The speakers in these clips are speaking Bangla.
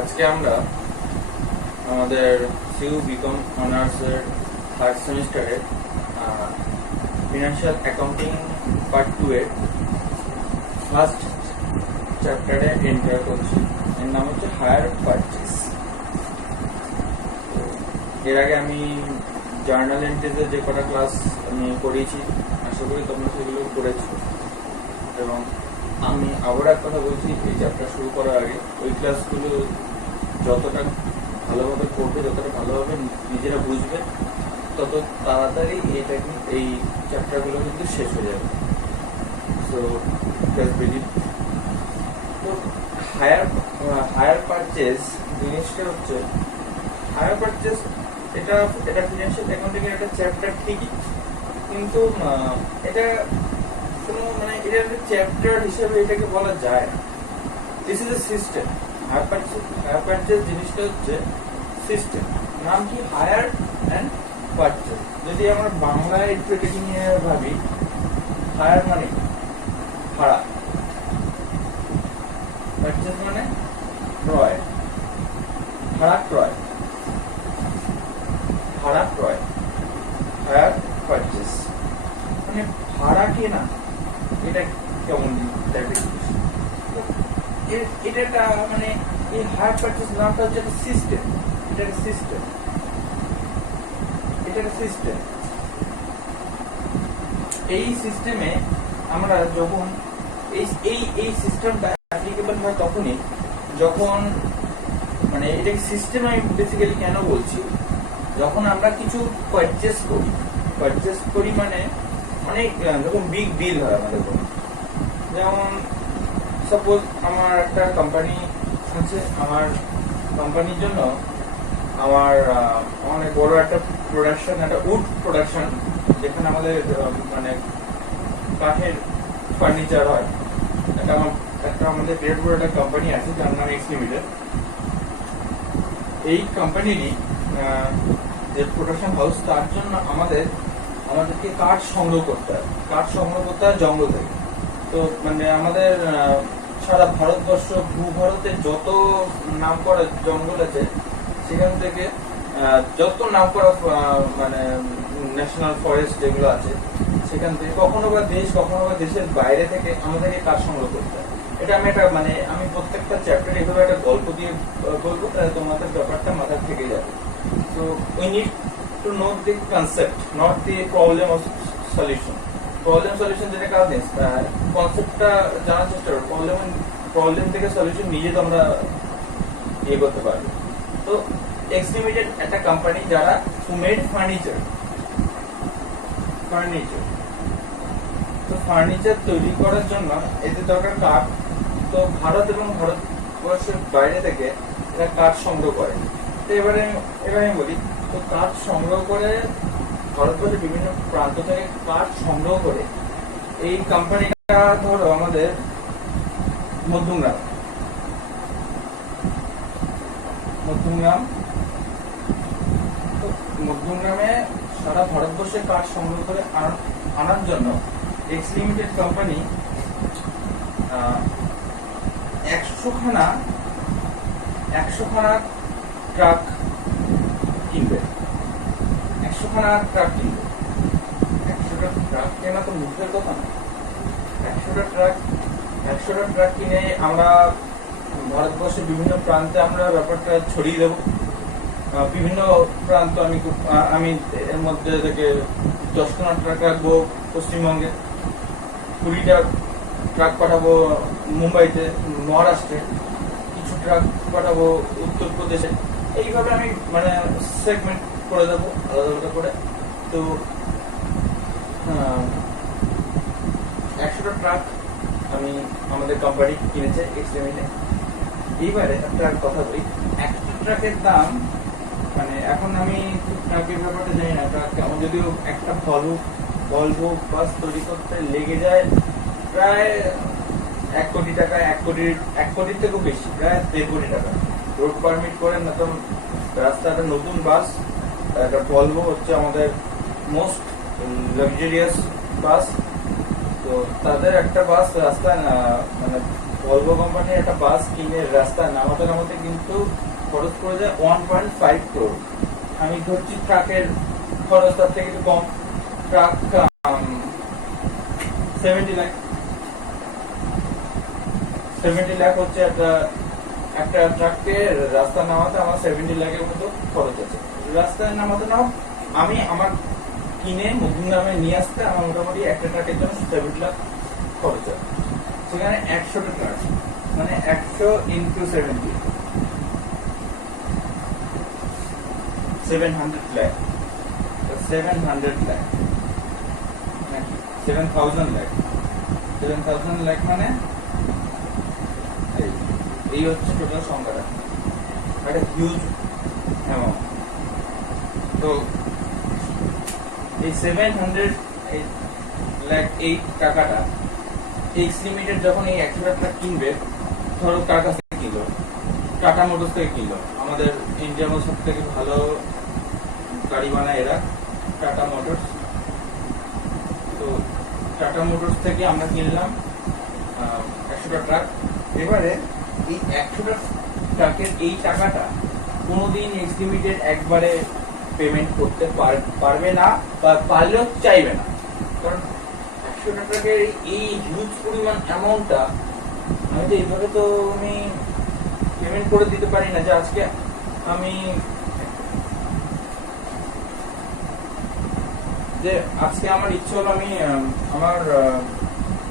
আজকে আমরা আমাদের সিইউ বিকম অনার্সের থার্ড সেমিস্টারের ফিনান্সিয়াল অ্যাকাউন্টিং পার্ট 2 এর ফার্স্ট চ্যাপ্টারে এন্টার করছি। এর নাম হচ্ছে হায়ার পারচেস। এর আগে আমি জার্নাল এন্ট্রিজের যে কটা ক্লাস আমি করিয়েছি, আশা করি তোমরা সেগুলো করেছো। এবং আমি আবার এক কথা বলছি, এই চ্যাপ্টার শুরু করার আগে ওই ক্লাসগুলো যতটা ভালোভাবে করবে, যতটা ভালোভাবে নিজেরা বুঝবে, তত তাড়াতাড়ি এই চ্যাপ্টারগুলো কিন্তু শেষ হয়ে যাবে। সো তো হায়ার পারচেস জিনিসটা হচ্ছে, হায়ার পারচেস এটা ফিনান্সিয়াল অ্যাকাউন্টিং এর একটা চ্যাপ্টার ঠিকই, কিন্তু এটা কোনো এটা একটা চ্যাপ্টার হিসেবে এটাকে বলা যায় না। This is a system. Hire purchase জিনিসটা হচ্ছে সিস্টেম। নাম কি? Hire and purchase. যদি আমরা বাংলায় একটু এটাকে নিয়ে ভাবি, হায়ার মানে ভাড়া, পারচেস মানে ক্রয়, ভাড়া ক্রয়, হায়ার পারচেস মানে ভাড়া কেনা। এটা কেমন টাইপের জিনিস? এটা মানে এই হায়ার পারচেস নামটা হচ্ছে একটা সিস্টেম। এটা একটা সিস্টেম। এই সিস্টেমে আমরা যখন এই সিস্টেমটা অ্যাপ্লিকেবল হয় তখনই যখন এটাকে সিস্টেম আমি বেসিক্যালি কেন বলছি, যখন আমরা কিছু পারচেস করি মানে অনেক যখন বিগ ডিল হয় আমাদের কোনো, যেমন সাপোজ আমার একটা কোম্পানি আছে, আমার কোম্পানির জন্য আমার অনেক বড় একটা প্রোডাকশন, একটা উড প্রোডাকশন, যেখানে আমাদের কাঠের ফার্নিচার হয়। একটা আমাদের বিরাট বড় একটা কোম্পানি আছে যার নাম এক্স লিমিটেড। এই কোম্পানিরই যে প্রোডাকশন হাউস, তার জন্য আমাদেরকে কাঠ সংগ্রহ করতে হয় জঙ্গল থেকে। তো আমাদের সারা ভারতবর্ষ, ভূভারতের যত নাম করা জঙ্গল আছে, সেখান থেকে যত নাম করা ন্যাশনাল ফরেস্ট যেগুলো আছে, সেখান থেকে কখনো বা দেশের বাইরে থেকে আমাদেরকে কাঠ সংগ্রহ করতে হয়। এটা আমি প্রত্যেকটা চ্যাপ্টারে এভাবে একটা গল্প দিয়ে বলবো, তাহলে তোমাদের ব্যাপারটা মাথায় থেকে যাবে। So we need to know the concept, not the problem or solution. Problem solution যেটা কাজ নেই, কনসেপ্টটা জানার চেষ্টা করো। প্রবলেম থেকে সলিউশন নিজে তোমরা করতে পারবে। তো এক্স লিমিটেড একটা কোম্পানি যারা মেড ফার্নিচার। তো ফার্নিচার তৈরি করার জন্য এতে দরকার কাঠ। তো ভারত এবং ভারতবর্ষের বাইরে থেকে এরা কাঠ সংগ্রহ করে। তো এবারে আমি বলি, তো কাঠ সংগ্রহ করে ভারতবর্ষের বিভিন্ন প্রান্ত থেকে কাঠ সংগ্রহ করে এই কোম্পানিটা, ধরো আমাদের মধ্যমগ্রাম, তো মধ্যমগ্রামে সারা ভারতবর্ষে কাঠ সংগ্রহ করে আনার জন্য এক্স লিমিটেড কোম্পানি 100 খানা ট্রাক কিনবে। 100টা ট্রাক কেনা তো মুখের কথা না। 100টা ট্রাক কিনে আমরা ভারতবর্ষের বিভিন্ন প্রান্তে আমরা ব্যাপারটা ছড়িয়ে দেবো। বিভিন্ন প্রান্ত আমি এর মধ্যে থেকে 10খানা ট্রাক রাখবো পশ্চিমবঙ্গে, 20টা ট্রাক পাঠাবো মুম্বাইতে, মহারাষ্ট্রে, কিছু ট্রাক পাঠাবো উত্তরপ্রদেশে। এইভাবে আমি সেগমেন্ট করে দেবো আলাদা করে। তো 100টা ট্রাক আমাদের কোম্পানি কিনেছে এক্স লিমিটেড। এইবারে একটা কথা বলি, একটা ট্রাকের দাম এখন আমি ট্রাকের ব্যাপারটা জানি না, ট্রাক কেমন, যদিও একটা ভলভো বাস তৈরি করতে লেগে যায় প্রায় 1 কোটি টাকা, 1 কোটির থেকেও বেশি, প্রায় 1.5 কোটি টাকা। রোড পারমিট করে নতুন রাস্তাটা, নতুন বাস, একটা ভলভো হচ্ছে আমাদের মোস্ট লাক্সারিয়াস বাস। তো তাদের একটা বাস রাস্তায় ভলভো কোম্পানির একটা বাস কিনে রাস্তায় নামাতে নামাতে কিন্তু খরচ পড়ে যায় 1.5 crore। আমি ধরছি ট্রাকের খরচ তার থেকে একটু কম, ট্রাক 70 লাখ। 70 লাখ হচ্ছে একটা ট্রাককে রাস্তা নামাতে আমার 70 লাখের মতো খরচ আছে। রাস্তায় নামাতে নাও আমি আমার কিনে মধ্যমগ্রামে নিয়ে আসতে আমার মোটামুটি একটা ট্রাকের জন্য 70 লাখ খরচ হয়। সেখানে 100টা ট্রাক, মানে 100 into 70, 700 লাখ। 700 লাখ নাকি 7000 লাখ, 7000 লাখ মানে এই হচ্ছে টোটাল সংখ্যাটা, একটা হিউজ অ্যামাউন্ট। তো এই 700 লাখ এই টাকাটা এক্স লিমিটেড যখন এই 100টা ট্রাক কিনবে, ধরো কার কাছ থেকে কিনলো, টাটা মোটরস থেকে কিনলো। আমাদের ইন্ডিয়ার মধ্যে সব থেকে ভালো গাড়ি বানায় এরা, টাটা মোটরস। তো টাটা মোটরস থেকে আমরা কিনলাম 100টা ট্রাক। এবারে এই 100টা ট্রাকের এই টাকাটা কোনোদিন এক্স লিমিটেড একবারে পেমেন্ট করতে পারবে না, বা পারলেও চাইবে না। কারণ 100টা ট্রাকের এই হিউজ পরিমাণ অ্যামাউন্টটা আমি তো এইভাবে তো আমি পেমেন্ট করে দিতে পারি না। যে আজকে আমি আমার ইচ্ছে হলো আমি আমার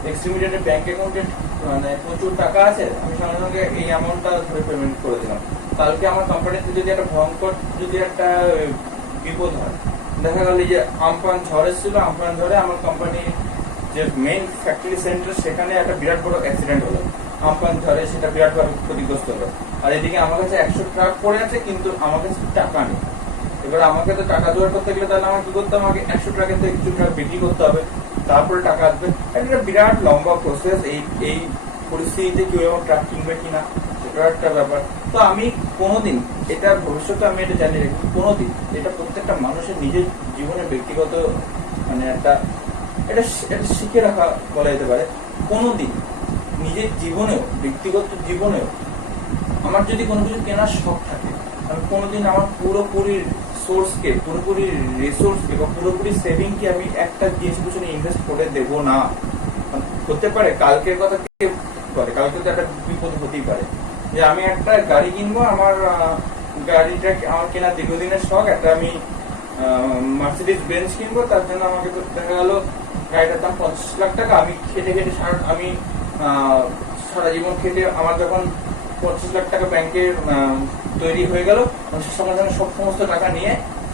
এক্স লিমিটেডের ব্যাংক অ্যাকাউন্টে মানে প্রচুর টাকা আছে, আমি সঙ্গে সঙ্গে এই অ্যামাউন্টটা ধরে পেমেন্ট করে দিলাম। কালকে আমার কোম্পানিতে যদি একটা ভয়ঙ্কর যদি একটা বিপদ হয়, দেখা গেল যে আমফান ঝড় এসেছিল, আমফান ঝড়ে আমার কোম্পানির যে মেইন ফ্যাক্টরি সেন্টার সেখানে একটা বিরাট বড় অ্যাক্সিডেন্ট হলো, আমফান ঝড়ে সেটা বিরাট বড় ক্ষতিগ্রস্ত হলো। আর এদিকে আমার কাছে 100 ট্রাক পড়ে আছে, কিন্তু আমার কাছে টাকা নেই। এবার আমাকে তো টাকা জোগাড় করতে গেলে তাহলে আমাকে কি করতে হবে, আমাকে 100 ট্রাকের থেকে কিছু ট্রাক বিক্রি করতে হবে, তারপরে টাকা আসবে। একটা বিরাট লম্বা প্রসেস। এই পরিস্থিতিতে কেউ এবং ট্রাক কিনবে কিনা সেটা একটা ব্যাপার। তো আমি কোনোদিন এটা ভবিষ্যতে আমি এটা জানি রাখি, কোনোদিন এটা প্রত্যেকটা মানুষের নিজের জীবনে ব্যক্তিগত মানে এটা শিখে রাখা বলা যেতে পারে। কোনোদিন নিজের জীবনেও ব্যক্তিগত জীবনেও আমার যদি কোনো কিছু কেনার শখ থাকে, আমি কোনোদিন আমার পুরোপুরি সোর্সকে, পুরোপুরি রিসোর্সকে বা পুরোপুরি সেভিংকে আমি একটা জিনিসের পিছনে ইনভেস্ট করে দেব না। হতে পারে কালকের কথা কে করে, কালকে তো একটা বিপদ হতেই পারে। যে আমি একটা গাড়ি কিনবো, আমার গাড়িটা আমার কেনা দীর্ঘদিনের শখ, একটা আমি মার্সিডিজ বেঞ্চ কিনবো, তার জন্য আমাকে দেখা গেল গাড়িটার দাম 50 লাখ টাকা। আমি খেটে আমি সারা জীবন খেটে আমার যখন 25 লাখ টাকা ব্যাংকে তৈরি হয়ে গেল, সে সঙ্গে সঙ্গে সমস্ত টাকা নিয়ে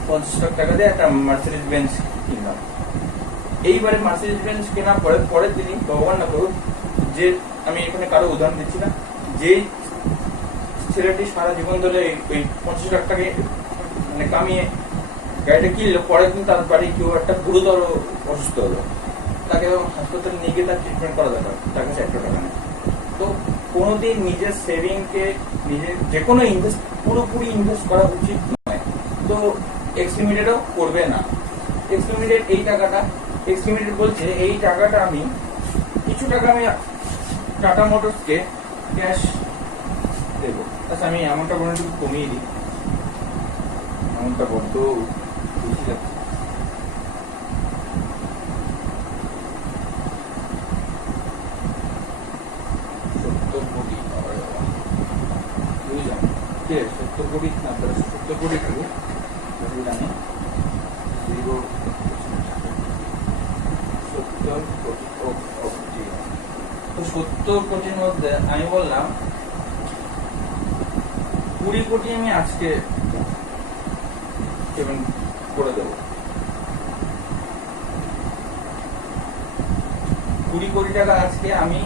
50 লাখ টাকা দিয়ে একটা মার্সিডিজ বেঞ্চ কিনলাম। এইবারে মার্সিডিজ বেঞ্চ কেনার পরের দিনই ভগবান না করুক, যে আমি এখানে কারো উদাহরণ দিচ্ছি না, যে ছেলেটি সারা জীবন ধরে ওই 50 লাখ টাকা মানে কামিয়ে গাড়িটা কিনলো, পরের দিন তার বাড়ি কেউ একটা গুরুতর অসুস্থ হলো, তাকে হাসপাতালে নিয়ে গিয়ে তার ট্রিটমেন্ট করা দরকার, তার কাছে 100 টাকা নেই। তো কোনোদিন নিজের সেভিংকে নিজের যে কোনো ইনভেস্ট পুরোপুরি ইনভেস্ট করা উচিত নয়। তো এক্স লিমিটেডও করবে না। এক্স লিমিটেড এই টাকাটা, এক্স লিমিটেড বলছে এই টাকাটা আমি কিছু টাকা আমি টাটা মোটরসকে ক্যাশ দেবো। আচ্ছা আমি অ্যামাউন্টটা কোনো একটু কমিয়ে দিই, অ্যামাউন্টটা বড্ড বেশি যাচ্ছে। ঠিক আছে, 70 কোটি না, 70 কোটি থাকুক, জানি 0 70 কোটি। তো 70 কোটির মধ্যে আমি বললাম 20 কোটি আমি আজকে পেমেন্ট করে দেবো। 20 কোটি টাকা আজকে আমি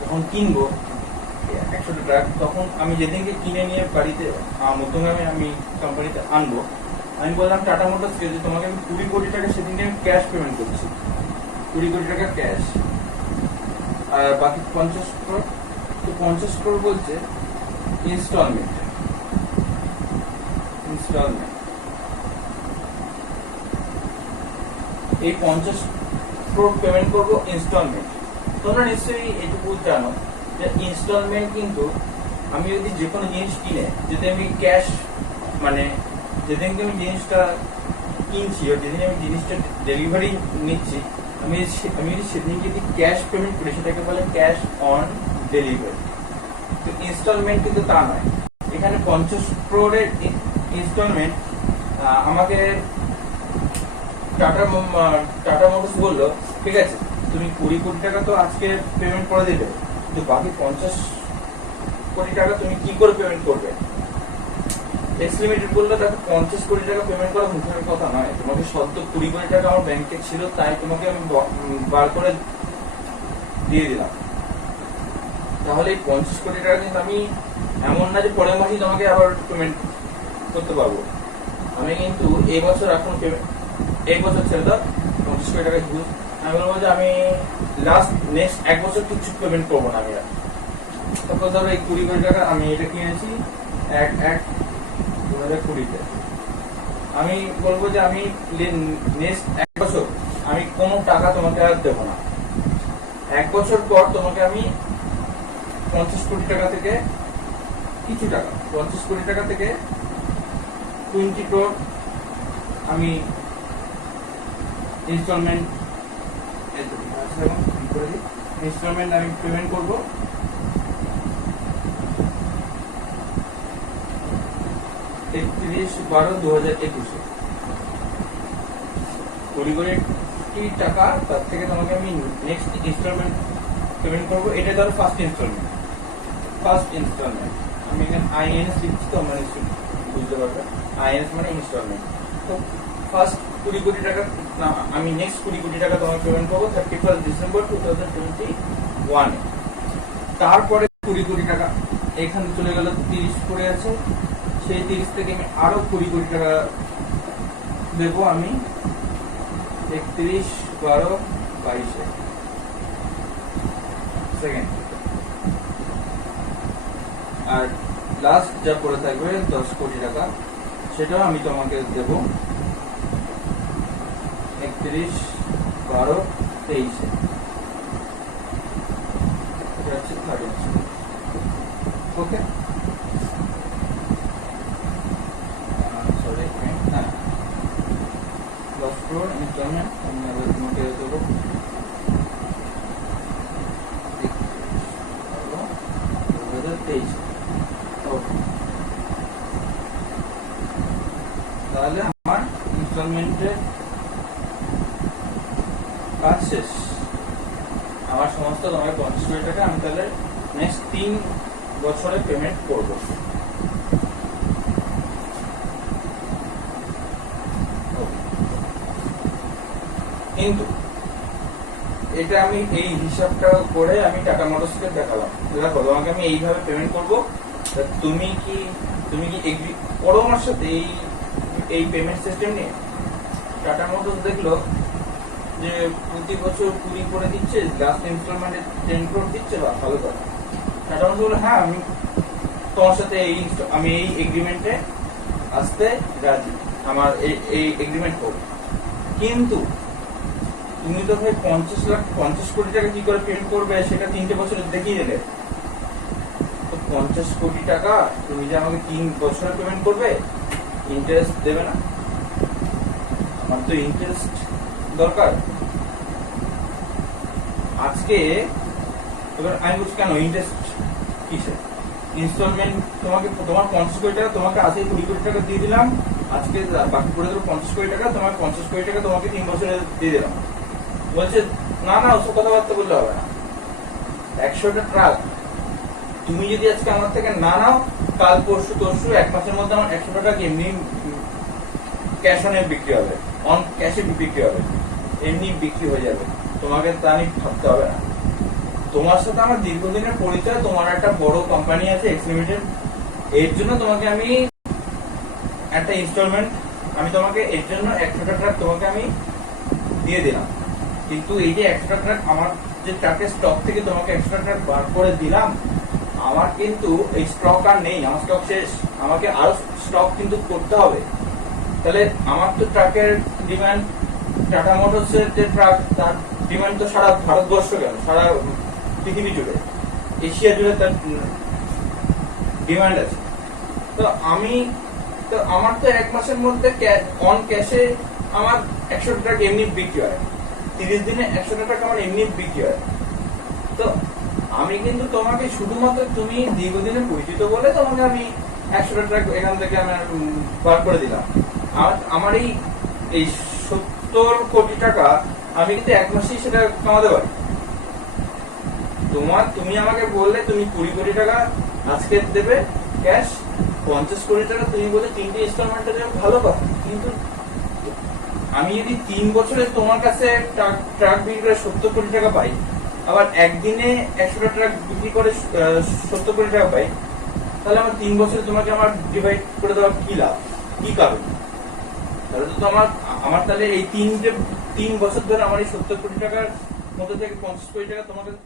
যখন কিনবো 100টা ট্রাক, তখন আমি যেদিনকে কিনে নিয়ে বাড়িতে মধ্যমগ্রামে আমি কোম্পানিতে আনবো, আমি বললাম টাটা মোটরসকে যে তোমাকে আমি 20 কোটি টাকা সেদিনকে আমি ক্যাশ পেমেন্ট করছি, 20 কোটি টাকা ক্যাশ, আর বাকি 50 crore। তো 50 crore বলছে ইনস্টলমেন্ট। এই 50 crore পেমেন্ট করবো ইনস্টলমেন্ট। তোমরা নিশ্চয়ই এটুকু জানো যে ইনস্টলমেন্ট কিন্তু আমি যদি যে কোনো জিনিস কিনে, যদি আমি ক্যাশ মানে যেদিনকে আমি জিনিসটা কিনছি আর যেদিন আমি জিনিসটা ডেলিভারি নিচ্ছি, আমি যদি সেদিন যদি ক্যাশ পেমেন্ট করি সেটাকে বলে ক্যাশ অন ডেলিভারি। তো ইনস্টলমেন্ট কিন্তু তা নয়। এখানে 50 crore ইনস্টলমেন্ট আমাকে টাটা মোটরস বললো, ঠিক আছে তুমি 20 কোটি টাকা তো আজকে পেমেন্ট করে দিবে, কিন্তু বাকি 50 কোটি টাকা তুমি কি করে পেমেন্ট করবে? এক্স লিমিটেড বললো দেখো 50 কোটি টাকা পেমেন্ট করা মুখের কথা নয়, তোমাকে সদ্য 20 কোটি টাকা আমার ব্যাংকে ছিল তাই তোমাকে আমি বার করে দিয়ে দিলাম। তাহলে এই 50 কোটি টাকা কিন্তু আমি এমন না যে পরের মাসেই তোমাকে আবার পেমেন্ট করতে পারবো। আমি কিন্তু এই বছর এখন এই বছর ছেড়ে দাও 25 কোটি টাকা ইউজ, আমি বলবো যে আমি নেক্সট 1 বছর কিছু পেমেন্ট করবো না আমি। তারপর ধরো এই 20 কোটি টাকা আমি এটা কিনেছি 1/1/2020-তে, আমি বলবো যে আমি নেক্সট 1 বছর আমি কোনো টাকা তোমাকে আর দেবো না। 1 বছর পর তোমাকে আমি 50 কোটি টাকা থেকে কিছু টাকা, 50 কোটি টাকা থেকে 20 crore আমি ইনস্টলমেন্ট আমি পেমেন্ট করবো। (31/12/2021) 20 কোটি টাকা তার থেকে তোমাকে আমি নেক্সট ইনস্টলমেন্ট পেমেন্ট করবো। এটা ধরো ফার্স্ট ইনস্টলমেন্ট। আমি এখানে আইএনএস লিখছি তো আমরা বুঝতে পারবে, আইএনএস মানে ইনস্টলমেন্ট। তো ফার্স্ট 20 কোটি টাকা আমি নেক্সট 20 কোটি টাকা তোমাকে পেমেন্ট করবো 31 ডিসেম্বর 2021। তারপরে 20 কোটি টাকা এখানে চলে গেল, 30 পড়ে আছে, সেই 30 থেকে আমি আরো 20 কোটি টাকা দেবো আমি 31/12/22 সেকেন্ড। আর লাস্ট যা পড়ে থাকবে 10 কোটি টাকা, সেটাও আমি তোমাকে দেব 31/12/23। এটা হচ্ছে থার্ড ইনস্টলমেন্ট। ওকে, সরি হ্যাঁ 10 crore ইনস্টলমেন্ট আমি আবার তোমাকে দেবো 2023। তাহলে আমার ইনস্টলমেন্টের কাজ শেষ। আমার সমস্ত তোমাকে 50 কোটি টাকা আমি তাহলে নেক্সট 3 বছরে পেমেন্ট করব। কিন্তু এটা আমি এই হিসাবটা করে আমি টাটা মোটরসকে দেখালাম, দেখো তোমাকে আমি এইভাবে পেমেন্ট করবো, তুমি কি এগ্রি করো আমার সাথে এই পেমেন্ট সিস্টেম নিয়ে? টাটা মোটরস দেখলো যে প্রতি বছর 20 করে দিচ্ছে, লাস্ট ইনস্টলমেন্টে 10 crore দিচ্ছে, বা ভালো কথা। টাটা মোটরস বললো হ্যাঁ আমি তোমার সাথে আমি এই এগ্রিমেন্টে আসতে রাজি, আমার এই এগ্রিমেন্ট করবো। কিন্তু তুমি তো ভাই 50 কোটি টাকা কি করে পেমেন্ট করবে সেটা 3টে বছরে দেখিয়ে দিলে। তো 50 কোটি টাকা তুমি যে আমাকে 3 বছরে পেমেন্ট করবে, ইন্টারেস্ট দেবে না? আমার তো ইন্টারেস্ট দরকার আজকে। এবার আমি বলছি কেন ইন্টারেস্ট কিসে? ইনস্টলমেন্ট তোমাকে তোমার 50 কোটি টাকা তোমাকে আজকে 20 কোটি টাকা দিয়ে দিলাম, আজকে বাকি পড়ে দেবো 50 কোটি টাকা, তোমার 50 কোটি টাকা তোমাকে 3 বছরে দিয়ে দিলাম। বলছে না না ওসব কথাবার্তা বললে হবে না। 100টা ট্রাক তুমি যদি আজকে আমার থেকে না নাও, কাল পরশু 1 মাসের মধ্যে আমার 100টা ট্রাক এমনি ক্যাশ অনে বিক্রি হবে, অন ক্যাশে বিক্রি হবে, এমনি বিক্রি হয়ে যাবে। তোমাকে তা আমি ভাবতে হবে না। তোমার সাথে আমার দীর্ঘদিনের পরিচয়, তোমার একটা বড় কোম্পানি আছে এক্স লিমিটেড, এর জন্য তোমাকে আমি একটা ইনস্টলমেন্ট, আমি তোমাকে এর জন্য 100টা ট্রাক তোমাকে আমি দিয়ে দিলাম। কিন্তু এই যে 100টা ট্রাক আমার যে ট্রাকের স্টক থেকে তোমাকে 100টা ট্রাক বার করে দিলাম, আমার কিন্তু এই স্টক আর নেই, আমার স্টক শেষ, আমাকে আরো স্টক কিন্তু করতে হবে। তাহলে আমার তো ট্রাকের ডিমান্ড, টাটা মোটরসের যে ট্রাক তার ডিমান্ড তো সারা ভারতবর্ষ কেন সারা পৃথিবী জুড়ে। তো এশিয়া জুড়ে তার ডিমান্ড আছে। তো আমার তো এক মাসের মধ্যে অন ক্যাশে আমার 100 ট্রাক এমনি বিক্রি হয়, 30 দিনে 100 ট্রাক আমার এমনি বিক্রি হয়। তো আমি কিন্তু তোমাকে শুধুমাত্র তুমি দীর্ঘদিনে পরিচিত বলে তোমাকে আমি 100 ট্রাক এখান থেকে আমি বার করে দিলাম। আমার এই 70 কোটি টাকা আমি কিন্তু এক মাসেই সেটা কামাতে পারি। তুমি আমাকে বললে তুমি 20 কোটি টাকা আজকে দেবে ক্যাশ, 50 কোটি টাকা তুমি বলে 3টে ইনস্টলমেন্টে দেবে, ভালো কথা। কিন্তু আমি যদি 3 বছরে তোমার কাছে ট্রাক বিক্রি করে 70 কোটি টাকা পাই, আবার একদিনে 100টা ট্রাক বিক্রি করে 70 কোটি টাকা পাই, তাহলে আমার 3 বছরে তোমাকে আমার ডিভাইড করে দেওয়ার কি লাভ, কি কারণ? তাহলে তো আমার তাহলে এই 3 বছর ধরে আমার এই 70 কোটি টাকার মধ্যে থেকে 50 কোটি টাকা তোমার কাছে